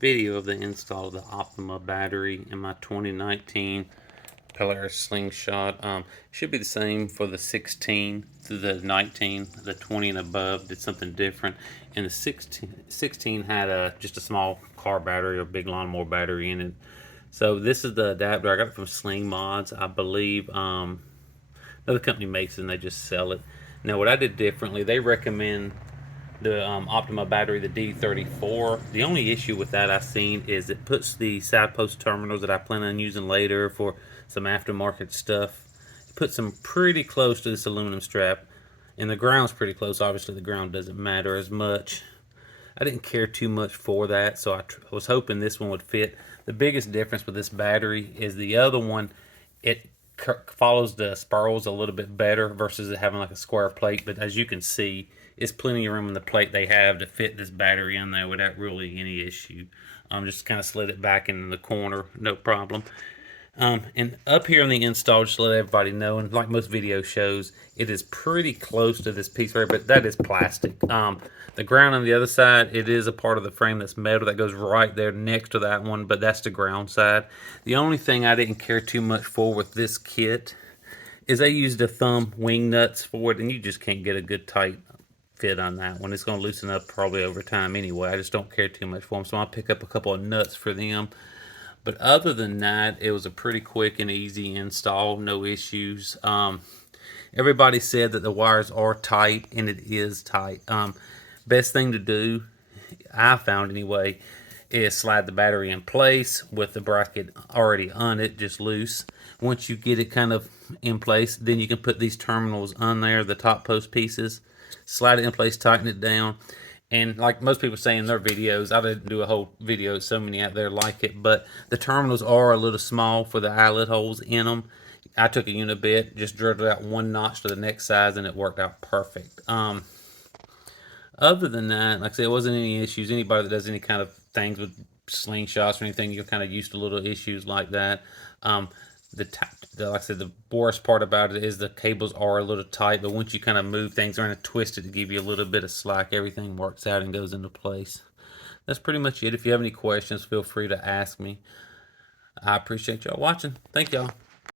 video of the install of the Optima battery in my 2019 Polaris Slingshot. Should be the same for the 16 to the 19. The 20 and above did something different, and the 16 had just a small car battery or big lawnmower battery in it. So this is the adapter. I got it from Sling Mods, I believe. Another company makes it and they just sell it. Now what I did differently, they recommend the Optima battery, the D34. The only issue with that I've seen is it puts the side post terminals that I plan on using later for some aftermarket stuff. It puts them pretty close to this aluminum strap, and the ground's pretty close. Obviously, the ground doesn't matter as much. I didn't care too much for that, so I was hoping this one would fit. The biggest difference with this battery is the other one, it follows the spirals a little bit better versus it having like a square plate. But as you can see, it's plenty of room in the plate they have to fit this battery in there without really any issue. Just kind of slid it back in the corner, no problem. And up here on the install, just to let everybody know, and like most video shows, it is pretty close to this piece right, but that is plastic. The ground on the other side, it is a part of the frame that's metal that goes right there next to that one, but that's the ground side. The only thing I didn't care too much for with this kit is they used the thumb wing nuts for it, and you just can't get a good tight fit on that one. It's going to loosen up probably over time anyway. I just don't care too much for them, so I'll pick up a couple of nuts for them. But other than that, it was a pretty quick and easy install, no issues. Everybody said that the wires are tight, and it is tight. Best thing to do, I found anyway, is slide the battery in place with the bracket already on it, just loose. Once you get it kind of in place, then you can put these terminals on there, the top post pieces, slide it in place, tighten it down. And like most people say in their videos, I didn't do a whole video, so many out there like it, but the terminals are a little small for the eyelet holes in them. I took a unit bit, just drilled out one notch to the next size, and it worked out perfect. Other than that, like I said, it wasn't any issues. Anybody that does any kind of things with slingshots or anything, you're kind of used to little issues like that. Like I said, the worst part about it is the cables are a little tight, but once you kind of move things around and twist it to give you a little bit of slack, everything works out and goes into place. That's pretty much it. If you have any questions, feel free to ask me. I appreciate y'all watching. Thank y'all.